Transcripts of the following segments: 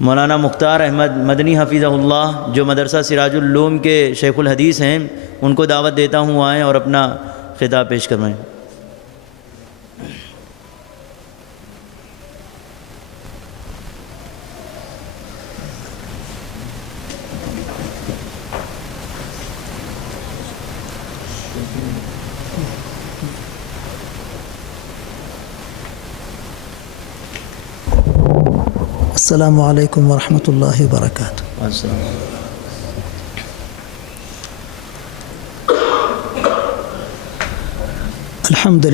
مولانا مختار احمد مدنی حفظہ اللہ جو مدرسہ سراج العلوم کے شیخ الحدیث ہیں، ان کو دعوت دیتا ہوں آئیں اور اپنا خطاب پیش کروائیں۔ السلام علیکم ورحمۃ اللہ وبرکاتہ۔ الحمد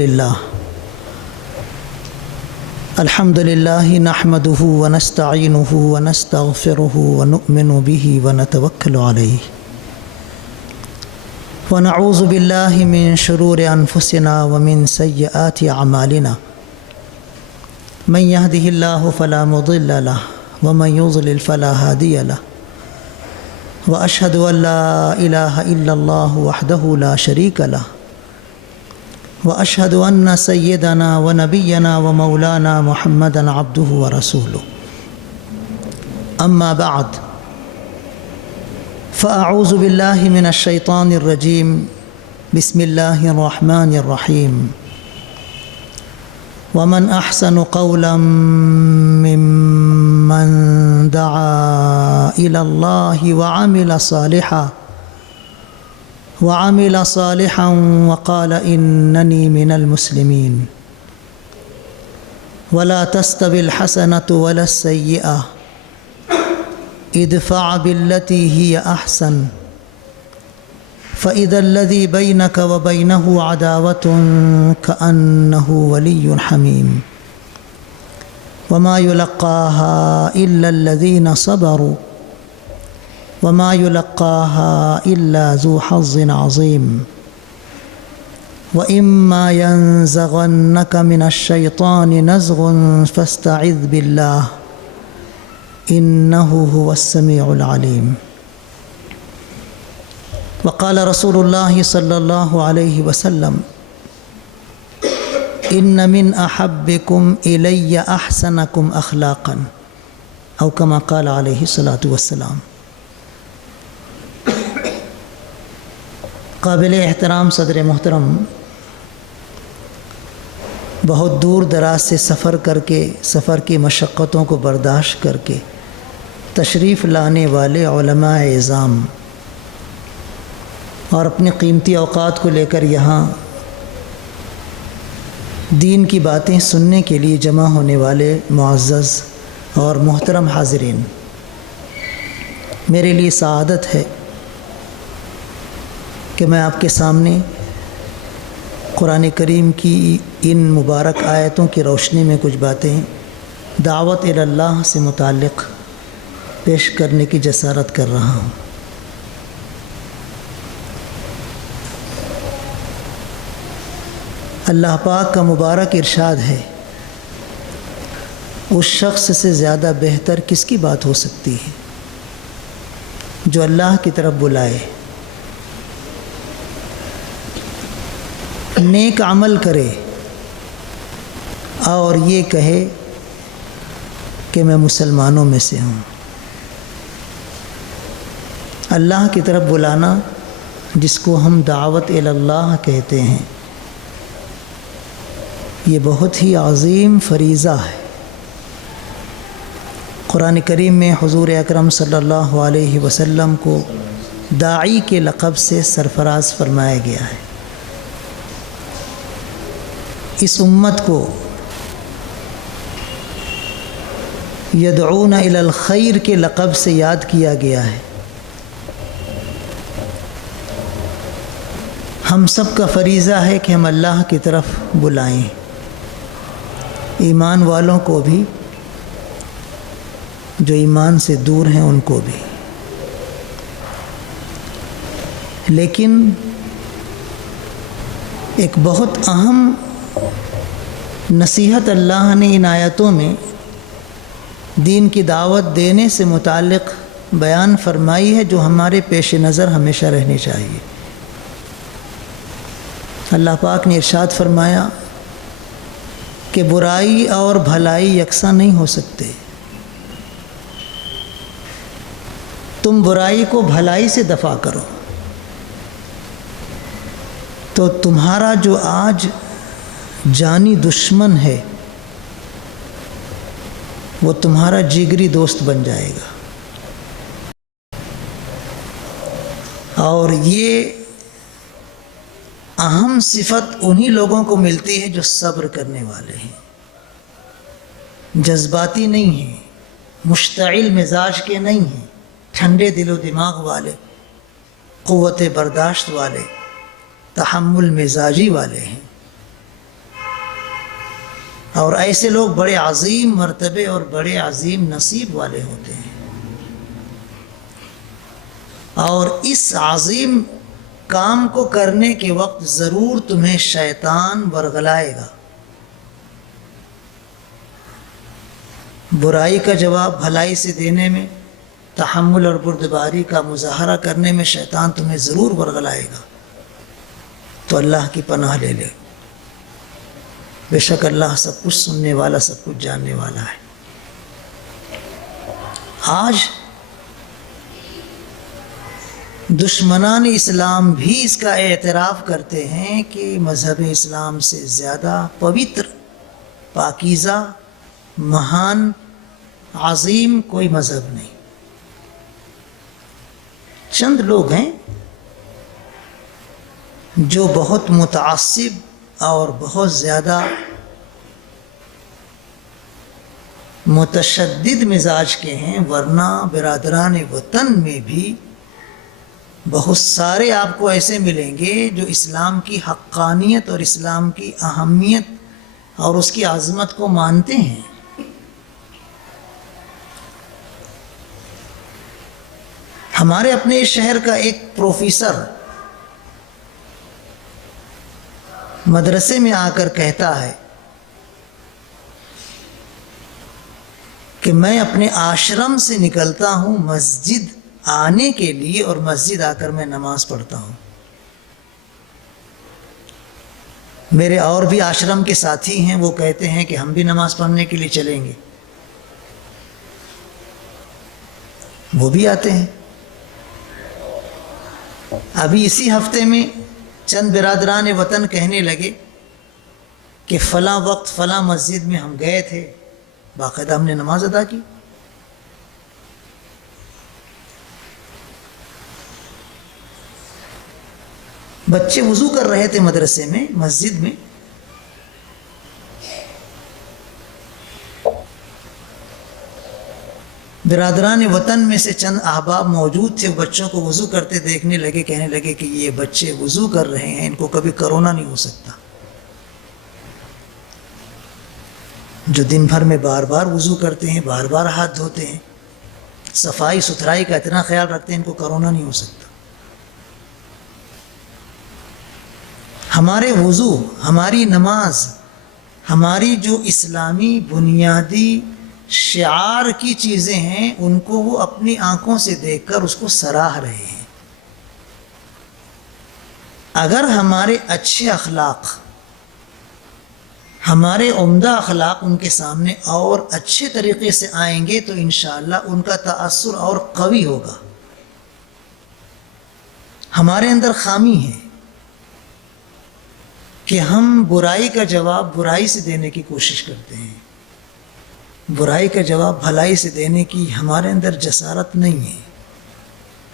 للہ نحمده ونستعینه ونستغفره ونؤمن به ونتوکل علیہ ونعوذ باللہ من شرور انفسنا ومن سیئات اعمالنا من يهده الله فلا مضل له ومن يضلل فلا هادي له وأشهد أن لا إله إلا الله وحده لا شريك له وأشهد أن سيدنا ونبينا ومولانا محمدا عبده ورسوله أما بعد فأعوذ بالله من الشيطان الرجيم بسم الله الرحمن الرحيم ومن أحسن قولا ممن دعا إلى الله وعمل صالحا وقال إنني من المسلمين ولا تستوي الحسنة ولا السيئة ادفع بالتي هي أحسن فإذا الذي بينك وبينه عداوة كأنه ولي حميم وما يلقاها إلا الذين صبروا وما يلقاها إلا ذو حظ عظيم وإما ينزغنك من الشيطان نزغ فاستعذ بالله إنه هو السميع العليم وقال رسول الله صلى الله عليه وسلم إن من أحبكم إلي أحسنكم أخلاقا أو كما قال عليه الصلاة والسلام۔ قابل احترام صدر محترم، بہت دور دراز سے سفر کی مشقتوں کو برداشت کر کے تشریف لانے والے علماء اعظام اور اپنے قیمتی اوقات کو لے کر یہاں دین کی باتیں سننے کے لیے جمع ہونے والے معزز اور محترم حاضرین، میرے لیے سعادت ہے کہ میں آپ کے سامنے قرآن کریم کی ان مبارک آیتوں کی روشنی میں کچھ باتیں دعوت الی اللہ سے متعلق پیش کرنے کی جسارت کر رہا ہوں۔ اللہ پاک کا مبارک ارشاد ہے، اس شخص سے زیادہ بہتر کس کی بات ہو سکتی ہے جو اللہ کی طرف بلائے، نیک عمل کرے اور یہ کہے کہ میں مسلمانوں میں سے ہوں۔ اللہ کی طرف بلانا، جس کو ہم دعوت الی اللہ کہتے ہیں، یہ بہت ہی عظیم فریضہ ہے۔ قرآن کریم میں حضور اکرم صلی اللہ علیہ وسلم کو داعی کے لقب سے سرفراز فرمایا گیا ہے۔ اس امت کو یدعون الی الخیر کے لقب سے یاد کیا گیا ہے۔ ہم سب کا فریضہ ہے کہ ہم اللہ کی طرف بلائیں، ایمان والوں کو بھی، جو ایمان سے دور ہیں ان کو بھی۔ لیکن ایک بہت اہم نصیحت اللہ نے ان آیتوں میں دین کی دعوت دینے سے متعلق بیان فرمائی ہے، جو ہمارے پیش نظر ہمیشہ رہنی چاہیے۔ اللہ پاک نے ارشاد فرمایا کہ برائی اور بھلائی یکساں نہیں ہو سکتے، تم برائی کو بھلائی سے دفع کرو، تو تمہارا جو آج جانی دشمن ہے وہ تمہارا جگری دوست بن جائے گا۔ اور یہ اہم صفت انہی لوگوں کو ملتی ہے جو صبر کرنے والے ہیں، جذباتی نہیں ہیں، مشتعل مزاج کے نہیں ہیں، ٹھنڈے دل و دماغ والے، قوت برداشت والے، تحمل مزاجی والے ہیں۔ اور ایسے لوگ بڑے عظیم مرتبے اور بڑے عظیم نصیب والے ہوتے ہیں، اور اس عظیم کام کو کرنے کے وقت ضرور تمہیں شیطان ورغلائے گا۔ برائی کا جواب بھلائی سے دینے میں، تحمل اور بردباری کا مظاہرہ کرنے میں شیطان تمہیں ضرور ورغلائے گا، تو اللہ کی پناہ لے لے۔ بے شک اللہ سب کچھ سننے والا، سب کچھ جاننے والا ہے۔ آج دشمنان اسلام بھی اس کا اعتراف کرتے ہیں کہ مذہب اسلام سے زیادہ پوتر، پاکیزہ، مہان، عظیم کوئی مذہب نہیں۔ چند لوگ ہیں جو بہت متعصب اور بہت زیادہ متشدد مزاج کے ہیں، ورنہ برادران وطن میں بھی بہت سارے آپ کو ایسے ملیں گے جو اسلام کی حقانیت اور اسلام کی اہمیت اور اس کی عظمت کو مانتے ہیں۔ ہمارے اپنے شہر کا ایک پروفیسر مدرسے میں آ کر کہتا ہے کہ میں اپنے آشرم سے نکلتا ہوں مسجد آنے کے لیے، اور مسجد آ کر میں نماز پڑھتا ہوں۔ میرے اور بھی آشرم کے ساتھی ہیں، وہ کہتے ہیں کہ ہم بھی نماز پڑھنے کے لیے چلیں گے، وہ بھی آتے ہیں۔ ابھی اسی ہفتے میں چند برادران وطن کہنے لگے کہ فلاں وقت فلاں مسجد میں ہم گئے تھے، باقاعدہ ہم نے نماز ادا کی۔ بچے وضو کر رہے تھے مدرسے میں، مسجد میں، برادران وطن میں سے چند احباب موجود تھے، بچوں کو وضو کرتے دیکھنے لگے، کہنے لگے کہ یہ بچے وضو کر رہے ہیں، ان کو کبھی کرونا نہیں ہو سکتا۔ جو دن بھر میں بار بار وضو کرتے ہیں، بار بار ہاتھ دھوتے ہیں، صفائی ستھرائی کا اتنا خیال رکھتے ہیں، ان کو کرونا نہیں ہو سکتا۔ ہمارے وضو، ہماری نماز، ہماری جو اسلامی بنیادی شعار کی چیزیں ہیں، ان کو وہ اپنی آنکھوں سے دیکھ کر اس کو سراہ رہے ہیں۔ اگر ہمارے اچھے اخلاق، ہمارے عمدہ اخلاق ان کے سامنے اور اچھے طریقے سے آئیں گے تو انشاءاللہ ان کا تأثر اور قوی ہوگا۔ ہمارے اندر خامی ہے کہ ہم برائی کا جواب برائی سے دینے کی کوشش کرتے ہیں، برائی کا جواب بھلائی سے دینے کی ہمارے اندر جسارت نہیں ہے،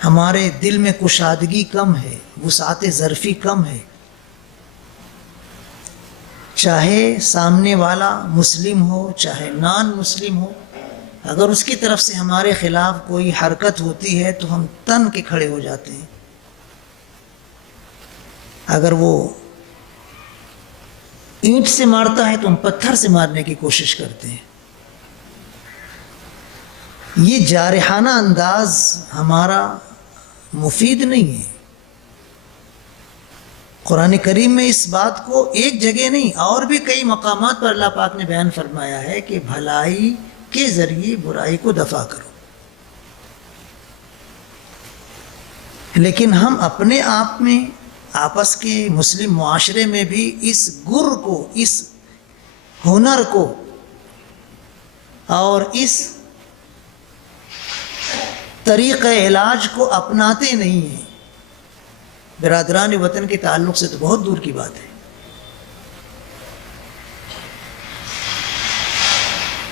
ہمارے دل میں کشادگی کم ہے، وسعت ظرفی کم ہے۔ چاہے سامنے والا مسلم ہو، چاہے نان مسلم ہو، اگر اس کی طرف سے ہمارے خلاف کوئی حرکت ہوتی ہے تو ہم تن کے کھڑے ہو جاتے ہیں۔ اگر وہ اینٹ سے مارتا ہے تو ہم پتھر سے مارنے کی کوشش کرتے ہیں۔ یہ جارحانہ انداز ہمارا مفید نہیں ہے۔ قرآن کریم میں اس بات کو ایک جگہ نہیں اور بھی کئی مقامات پر اللہ پاک نے بیان فرمایا ہے کہ بھلائی کے ذریعے برائی کو دفع کرو۔ لیکن ہم اپنے آپ میں، آپس کے مسلم معاشرے میں بھی اس گر کو، اس ہنر کو اور اس طریقہ علاج کو اپناتے نہیں ہیں. برادران وطن کے تعلق سے تو بہت دور کی بات ہے.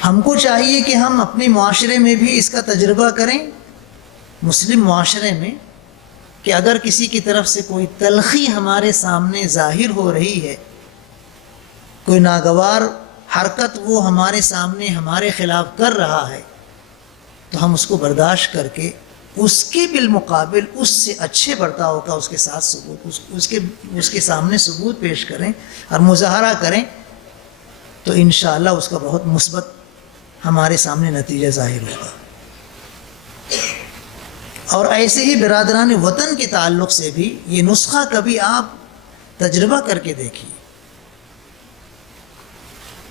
ہم کو چاہیے کہ ہم اپنے معاشرے میں بھی اس کا تجربہ کریں، مسلم معاشرے میں، کہ اگر کسی کی طرف سے کوئی تلخی ہمارے سامنے ظاہر ہو رہی ہے، کوئی ناگوار حرکت وہ ہمارے سامنے ہمارے خلاف کر رہا ہے، تو ہم اس کو برداشت کر کے اس کے بالمقابل اس سے اچھے برتاؤ کا اس کے ساتھ ثبوت اس کے سامنے ثبوت پیش کریں اور مظاہرہ کریں، تو انشاءاللہ اس کا بہت مثبت ہمارے سامنے نتیجہ ظاہر ہوگا. اور ایسے ہی برادران وطن کے تعلق سے بھی یہ نسخہ کبھی آپ تجربہ کر کے دیکھیے.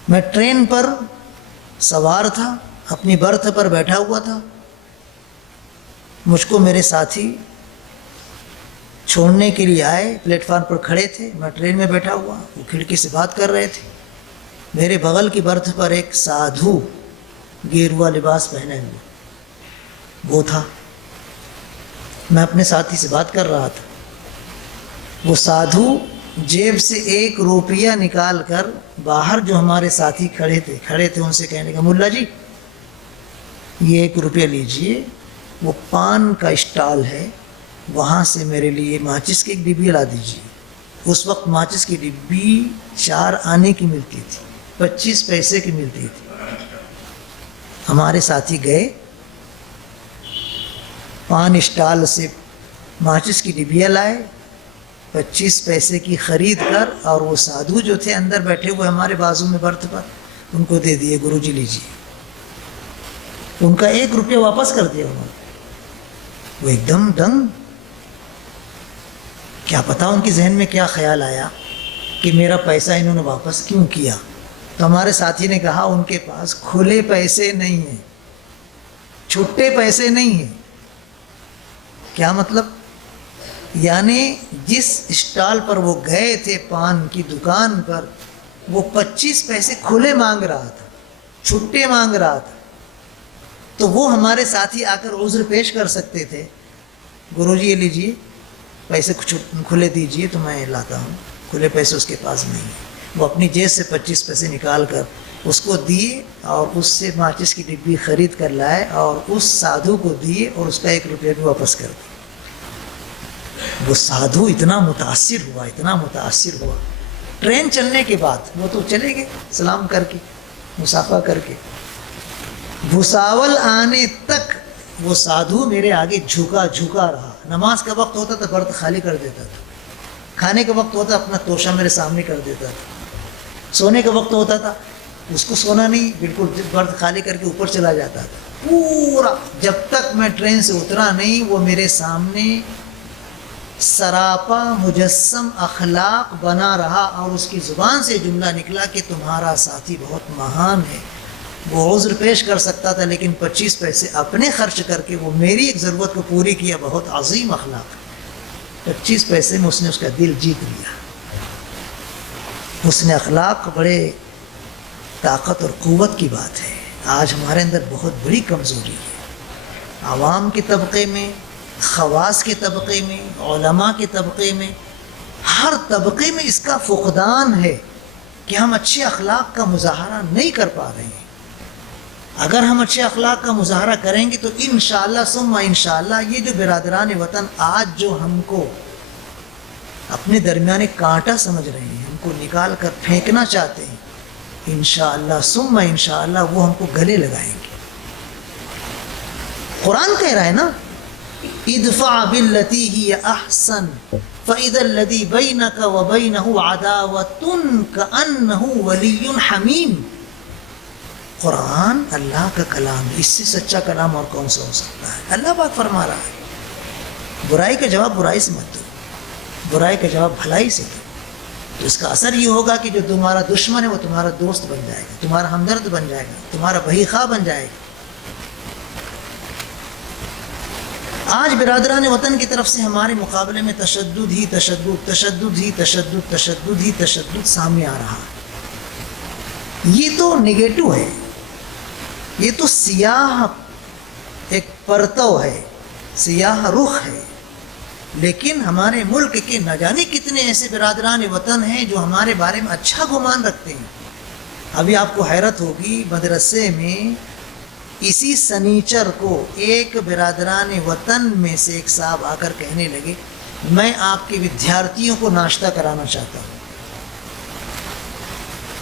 میں ٹرین پر سوار تھا، اپنی برتھ پر بیٹھا ہوا تھا، مجھ کو میرے ساتھی چھوڑنے کے لیے آئے، پلیٹ فارم پر کھڑے تھے، میں ٹرین میں بیٹھا ہوا، وہ کھڑکی سے بات کر رہے تھے. میرے بغل کی برتھ پر ایک سادھو گیروا لباس پہنے ہوئے وہ تھا. میں اپنے ساتھی سے بات کر رہا تھا. وہ سادھو جیب سے 1 روپیہ نکال کر باہر جو ہمارے ساتھی کھڑے تھے ان سے کہنے کا، ملا جی یہ 1 روپیہ لیجئے، وہ پان کا اسٹال ہے، وہاں سے میرے لیے ماچس کی ایک ڈبی لا دیجیے. اس وقت ماچس کی ڈبی 4 آنے کی ملتی تھی، 25 پیسے کی ملتی تھی. ہمارے ساتھی گئے، پان اسٹال سے ماچس کی ڈبیاں لائے، 25 پیسے کی خرید کر، اور وہ سادھو جو تھے اندر بیٹھے ہوئے ہمارے بازو میں برتھ پر، ان کو دے دیے، گرو جی لیجیے. ان کا 1 روپیہ واپس کر دیا انہوں نے. وہ ایک دم دنگ، کیا پتا ان کی ذہن میں کیا خیال آیا کہ میرا پیسہ انہوں نے واپس کیوں کیا. تو ہمارے ساتھی نے کہا ان کے پاس کھلے پیسے نہیں ہیں، چھٹے پیسے نہیں ہیں. کیا مطلب؟ یعنی جس اسٹال پر وہ گئے تھے پان کی دکان پر، وہ 25 پیسے کھلے مانگ رہا تھا، چھٹے مانگ رہا تھا. تو وہ ہمارے ساتھی آ کر عذر پیش کر سکتے تھے، گرو جی یہ لیجیے پیسے کھلے دیجیے تو میں لاتا ہوں. کھلے پیسے اس کے پاس نہیں ہیں. وہ اپنی جیب سے 25 پیسے نکال کر اس کو دیے، اور اس سے ماچس کی ڈبی خرید کر لائے اور اس سادھو کو دیے، اور اس کا 1 روپیہ بھی واپس کر دیا. وہ سادھو اتنا متاثر ہوا. ٹرین چلنے کے بعد وہ تو چلے گئے سلام کر کے، مصافحہ کر کے. بھساول آنے تک وہ سادھو میرے آگے جھکا رہا. نماز کا وقت ہوتا تھا برتھ خالی کر دیتا تھا، کھانے کا وقت ہوتا اپنا توشہ میرے سامنے کر دیتا تھا، سونے کا وقت ہوتا تھا اس کو سونا نہیں، بالکل برتھ خالی کر کے اوپر چلا جاتا تھا. پورا جب تک میں ٹرین سے اترا نہیں، وہ میرے سامنے سراپا مجسم اخلاق بنا رہا، اور اس کی زبان سے جملہ نکلا کہ تمہارا ساتھی بہت مہان ہے. وہ عذر پیش کر سکتا تھا، لیکن 25 پیسے اپنے خرچ کر کے وہ میری ایک ضرورت کو پوری کیا. بہت عظیم اخلاق. 25 پیسے میں اس نے اس کا دل جیت لیا. حسن اخلاق بڑے طاقت اور قوت کی بات ہے. آج ہمارے اندر بہت بڑی کمزوری ہے. عوام کے طبقے میں، خواص کے طبقے میں، علماء کے طبقے میں، ہر طبقے میں اس کا فقدان ہے کہ ہم اچھے اخلاق کا مظاہرہ نہیں کر پا رہے ہیں. اگر ہم اچھے اخلاق کا مظاہرہ کریں گے تو انشاءاللہ ثم انشاءاللہ یہ جو برادران وطن آج جو ہم کو اپنے درمیان ایک کانٹا سمجھ رہے ہیں، ہم کو نکال کر پھینکنا چاہتے ہیں، انشاءاللہ ثم انشاءاللہ وہ ہم کو گلے لگائیں گے. قرآن کہہ رہا ہے نا، ادفع باللتی ہی احسن فاذا الذی بینک وبینہ عداوۃ کأنہ ولی حمیم. قرآن اللہ کا کلام، اس سے سچا کلام اور کون سا ہو سکتا ہے؟ اللہ پاک فرما رہا ہے برائی کا جواب برائی سے مت دو، برائی کا جواب بھلائی سے دو. تو اس کا اثر یہ ہوگا کہ جو تمہارا دشمن ہے وہ تمہارا دوست بن جائے گا، تمہارا ہمدرد بن جائے گا، تمہارا بھائی خواہ بن جائے گا. آج برادران وطن کی طرف سے ہمارے مقابلے میں تشدد ہی تشدد سامنے آ رہا ہے. یہ تو نگیٹو ہے، یہ تو سیاہ ایک پرتو ہے. سیاہ رخ ہے، لیکن ہمارے ملک کے نہ جانے کتنے ایسے برادران وطن ہیں جو ہمارے بارے میں اچھا گمان رکھتے ہیں۔ ابھی آپ کو حیرت ہوگی، مدرسے میں اسی سنیچر کو ایک برادران وطن میں سے ایک صاحب آ کر کہنے لگے میں آپ کے ودیارتھیوں کو ناشتہ کرانا چاہتا ہوں۔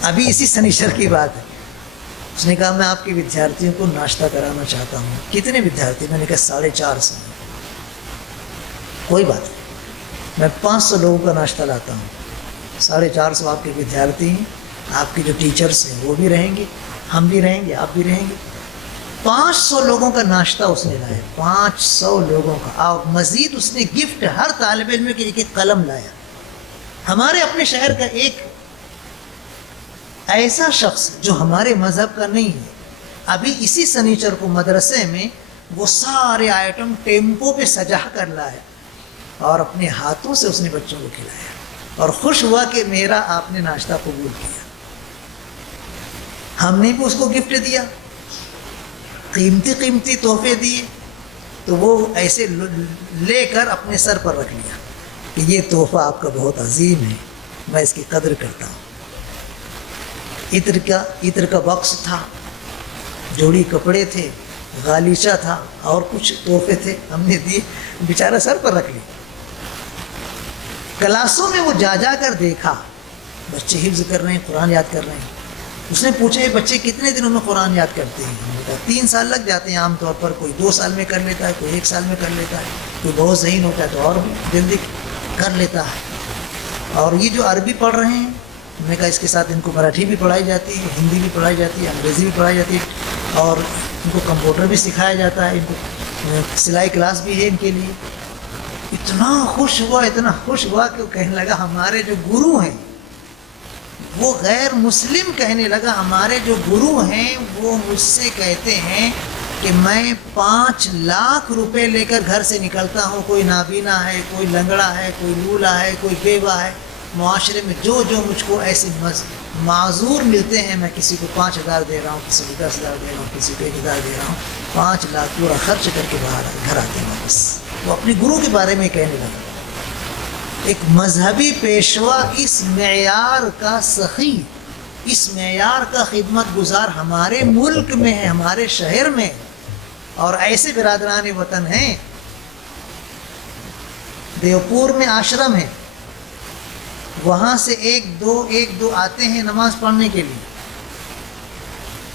ابھی اسی سنیچر کی بات ہے، اس نے کہا میں آپ کے ودیارتھیوں کو ناشتہ کرانا چاہتا ہوں۔ کتنے ودیارتھی؟ میں نے کہا 450۔ کوئی بات نہیں، میں 500 لوگوں کا ناشتہ لاتا ہوں۔ 450 آپ کے ودیارتھی ہیں، آپ کے جو ٹیچرس ہیں وہ بھی رہیں گے، ہم بھی رہیں گے، آپ بھی رہیں گے۔ 500 لوگوں کا ناشتہ اس نے لایا، 500 لوگوں کا، اور مزید اس نے گفٹ ہر طالب علم کے ایک قلم لایا۔ ہمارے اپنے شہر کا ایک ایسا شخص جو ہمارے مذہب کا نہیں ہے، ابھی اسی سنیچر کو مدرسے میں وہ سارے آئٹم ٹیمپو پہ سجا کر لایا اور اپنے ہاتھوں سے اس نے بچوں کو کھلایا اور خوش ہوا کہ میرا آپ نے ناشتہ قبول کیا۔ ہم نے بھی اس کو گفٹ دیا، قیمتی قیمتی تحفے دیے، تو وہ ایسے لے کر اپنے سر پر رکھ لیا کہ یہ تحفہ آپ کا بہت عظیم ہے، میں اس کی قدر کرتا ہوں۔ عطر کا باکس تھا، جوڑی کپڑے تھے، غالیچہ تھا اور کچھ تحفے تھے، ہم نے دیے، بیچارہ سر پر رکھ لی۔ کلاسوں میں وہ جا کر دیکھا بچے حفظ کر رہے ہیں، قرآن یاد کر رہے ہیں۔ اس نے پوچھا یہ بچے کتنے دنوں میں قرآن یاد کرتے ہیں؟ ہم نے کہا 3 سال لگ جاتے ہیں عام طور پر، کوئی 2 سال میں کر لیتا ہے، کوئی 1 سال میں کر لیتا ہے، کوئی بہت ذہین ہوتا ہے تو اور جلدی کر لیتا ہے۔ اور یہ جو عربی پڑھ رہے ہیں، ہم نے کہا اس کے ساتھ ان کو مراٹھی بھی پڑھائی جاتی ہے، ہندی بھی پڑھائی جاتی ہے، انگریزی بھی پڑھائی جاتی ہے، اور ان کو کمپیوٹر بھی سکھایا جاتا ہے، ان کو سلائی کلاس بھی ہے ان کے لیے۔ اتنا خوش ہوا کہ وہ کہنے لگا ہمارے جو گرو ہیں، وہ غیر مسلم کہنے لگا ہمارے جو گرو ہیں وہ مجھ سے کہتے ہیں کہ میں 5 لاکھ روپے لے کر گھر سے نکلتا ہوں، کوئی نابینا ہے، کوئی لنگڑا ہے، کوئی لولا ہے، کوئی بیوہ ہے، معاشرے میں جو مجھ کو ایسے معذور ملتے ہیں، میں کسی کو 5,000 دے رہا ہوں، کسی کو 10,000 دے رہا ہوں، کسی کو 1,000 دے رہا ہوں، 5 لاکھ پورا خرچ کر کے باہر گھر آتے ہیں واپس۔ وہ اپنے گرو کے بارے میں کہنے لگا۔ ایک مذہبی پیشوا اس معیار کا سخی، اس معیار کا خدمت گزار ہمارے ملک میں ہے، ہمارے شہر میں، اور ایسے برادران وطن ہیں۔ دیوپور میں آشرم ہے، وہاں سے ایک دو آتے ہیں نماز پڑھنے کے لیے۔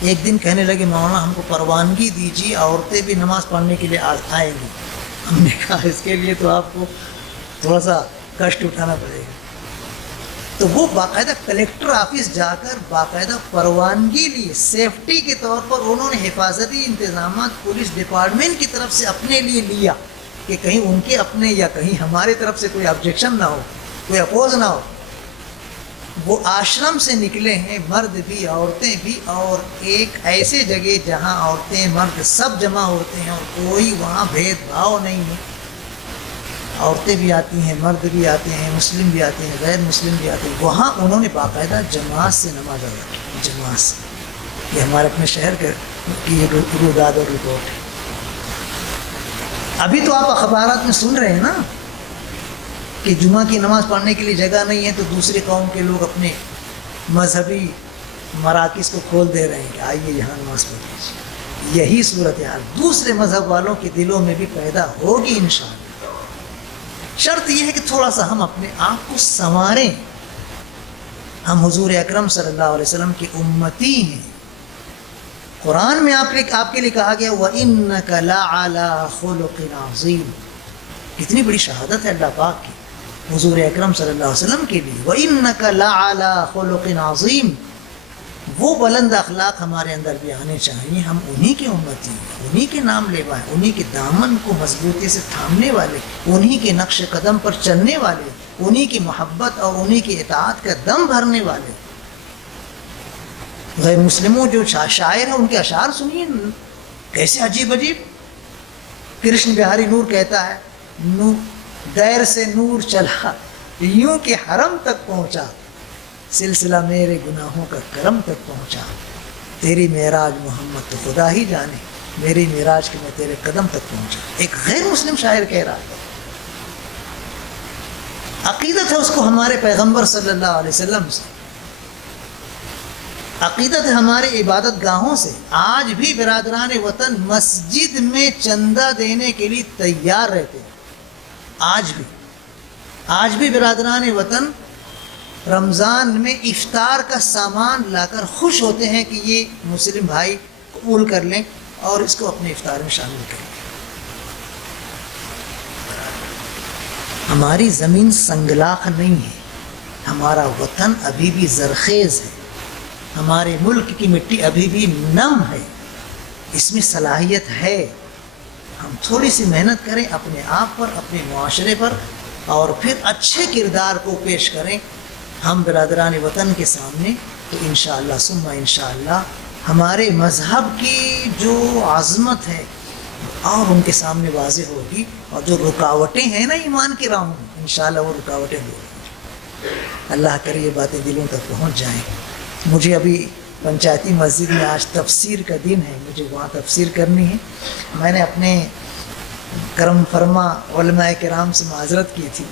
ایک دن کہنے لگے مولانا ہم کو پروانگی دیجیے، عورتیں بھی نماز پڑھنے کے لیے آئیں گی۔ ہم نے کہا اس کے لیے تو آپ کو تھوڑا سا کشٹ اٹھانا پڑے گا۔ تو وہ باقاعدہ کلیکٹر آفس جا کر باقاعدہ پروانگی لی، سیفٹی کے طور پر انہوں نے حفاظتی انتظامات پولیس ڈپارٹمنٹ کی طرف سے اپنے لیے لیا کہ کہیں ان کے اپنے یا کہیں ہماری طرف سے کوئی آبجیکشن نہ ہو، کوئی اپوز نہ ہو۔ وہ آشرم سے نکلے ہیں مرد بھی عورتیں بھی، اور ایک ایسے جگہ جہاں عورتیں مرد سب جمع ہوتے ہیں اور کوئی وہاں بھید بھاؤ نہیں ہے۔ عورتیں بھی آتی ہیں، مرد بھی آتے ہیں، مسلم بھی آتے ہیں، غیر مسلم بھی آتے ہیں۔ وہاں انہوں نے باقاعدہ جماعت سے نماز ادا کی، جماعت سے۔ یہ ہمارے اپنے شہر کی یہ رویداد اور رپورٹ ہے۔ ابھی تو آپ اخبارات میں سن رہے ہیں نا کہ جمعہ کی نماز پڑھنے کے لیے جگہ نہیں ہے تو دوسری قوم کے لوگ اپنے مذہبی مراکز کو کھول دے رہے ہیں کہ آئیے یہاں نماز پڑھ لیجیے۔ یہی صورتحال دوسرے مذہب والوں کے دلوں میں بھی پیدا ہوگی انشاءاللہ۔ شرط یہ ہے کہ تھوڑا سا ہم اپنے آپ کو سنواریں۔ ہم حضور اکرم صلی اللہ علیہ وسلم کی امتی ہیں۔ قرآن میں آپ کے لیے کہا گیا وَإِنَّكَ لَعَلَىٰ خُلُقٍ عَظِيمٍ۔ کتنی بڑی شہادت ہے اللہ پاک کی حضور اکرم صلی اللہ علیہ وسلم کے لیے۔ وَإِنَّكَ لَعَلَىٰ خُلُقٍ عَظِيمٍ۔ وہ بلند اخلاق ہمارے اندر بھی آنے چاہیے۔ ہم انہی کے امتی ہیں، انہی کے نام لیوا ہیں، انہی کے دامن کو مضبوطی سے تھامنے والے، انہی کے نقش قدم پر چلنے والے، انہی کی محبت اور انہی کی اطاعت کا دم بھرنے والے۔ غیر مسلموں جو شاعر ہیں ان کے اشعار سنیے کیسے عجیب عجیب۔ کرشن بہاری نور کہتا ہے دیر سے نور چلا یوں کہ حرم تک پہنچا، سلسلہ میرے گناہوں کا کرم تک پہنچا، تیری معراج محمد تو خدا ہی جانے، میری معراج کہ میں تیرے قدم تک پہنچا. ایک غیر مسلم شاعر کہہ رہا ہے. عقیدت ہے اس کو ہمارے پیغمبر صلی اللہ علیہ وسلم سے, عقیدت ہے ہمارے عبادت گاہوں سے. آج بھی برادران وطن مسجد میں چندہ دینے کے لیے تیار رہتے ہیں. آج بھی برادران وطن رمضان میں افطار کا سامان لا کر خوش ہوتے ہیں کہ یہ مسلم بھائی قبول کر لیں اور اس کو اپنے افطار میں شامل کریں. ہماری زمین سنگلاخ نہیں ہے, ہمارا وطن ابھی بھی زرخیز ہے, ہمارے ملک کی مٹی ابھی بھی نم ہے, اس میں صلاحیت ہے. ہم تھوڑی سی محنت کریں اپنے آپ پر, اپنے معاشرے پر, اور پھر اچھے کردار کو پیش کریں ہم برادران وطن کے سامنے, تو انشاءاللہ ثم انشاءاللہ ہمارے مذہب کی جو عظمت ہے اور ان کے سامنے واضح ہوگی, اور جو رکاوٹیں ہیں نا ایمان کی راہوں میں, انشاءاللہ وہ رکاوٹیں دور ہوگی. اللہ کرے یہ باتیں دلوں تک پہنچ جائیں. مجھے ابھی پنچایتی مسجد میں آج تفسیر کا دن ہے, مجھے وہاں تفسیر کرنی ہے. میں نے اپنے کرم فرما علماء کرام سے معذرت کی تھی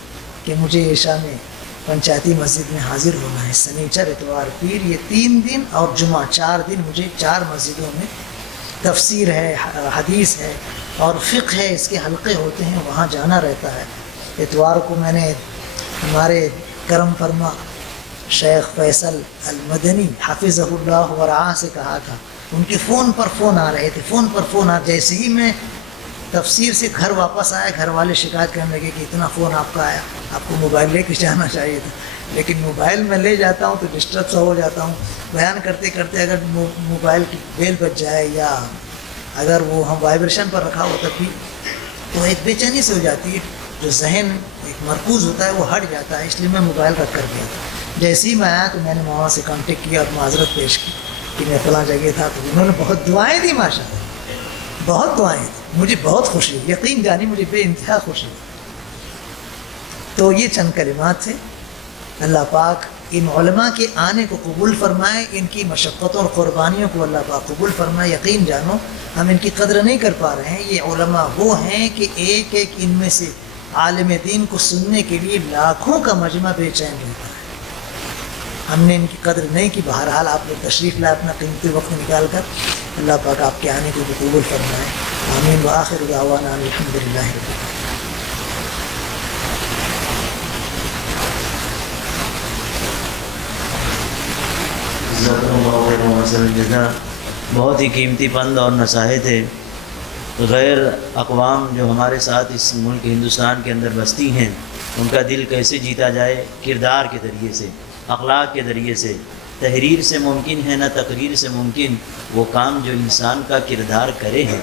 کہ مجھے عشاء میں پنچایتی مسجد میں حاضر ہونا ہے. سنیچر, اتوار, پیر, یہ 3 دن اور جمعہ 4 دن مجھے 4 مسجدوں میں تفسیر ہے, حدیث ہے اور فقہ ہے, اس کے حلقے ہوتے ہیں, وہاں جانا رہتا ہے. اتوار کو میں نے ہمارے کرم فرما شیخ فیصل المدنی حفظہ اللہ ورعاہ سے کہا تھا, ان کے فون پر فون آ رہے تھے, جیسے ہی میں تفسیر سے گھر واپس آیا, گھر والے شکایت کرنے لگے کہ اتنا فون آپ کا آیا, آپ کو موبائل لے کے جانا چاہیے تھا. لیکن موبائل میں لے جاتا ہوں تو ڈسٹرب سا ہو جاتا ہوں, بیان کرتے کرتے اگر موبائل کی بیل بج جائے یا اگر وہ ہم وائبریشن پر رکھا ہو تب بھی تو ایک بے چینی سے ہو جاتی ہے, جو ذہن ایک مرکوز ہوتا ہے وہ ہٹ جاتا ہے. اس لیے میں موبائل رکھ کر گیا تھا. جیسے ہی میں آیا تو میں نے وہاں سے کانٹیکٹ کیا اور معذرت پیش کی کہ میں فلاں جگہ تھا, تو انہوں نے بہت دعائیں دی, ماشاء اللہ بہت دعائیں دی. مجھے بہت خوشی ہوئی, یقین جانی مجھے بے انتہا خوشی ہوئی. تو یہ چند کلمات تھے. اللہ پاک ان علماء کے آنے کو قبول فرمائے, ان کی مشقتوں اور قربانیوں کو اللہ پاک قبول فرمائے. یقین جانو ہم ان کی قدر نہیں کر پا رہے ہیں. یہ علماء وہ ہیں کہ ایک ایک ان میں سے عالم دین کو سننے کے لیے لاکھوں کا مجمع بے چین رہتا ہے. ہم نے ان کی قدر نہیں کی. بہرحال آپ لوگ تشریف لائے اپنا قیمتی وقت نکال کر. اللہ پاک آپ کے آنے کو بھی قبول فرمائے. آمین. وآخر دعوانا الحمد للہ رب العالمین. بہت ہی قیمتی پند اور نصائح تھے. غیر اقوام جو ہمارے ساتھ اس ملک ہندوستان کے اندر بستی ہیں, ان کا دل کیسے جیتا جائے, کردار کے ذریعے سے, اخلاق کے ذریعے سے. تحریر سے ممکن ہے نہ تقریر سے ممکن وہ کام جو انسان کا کردار کرے ہیں.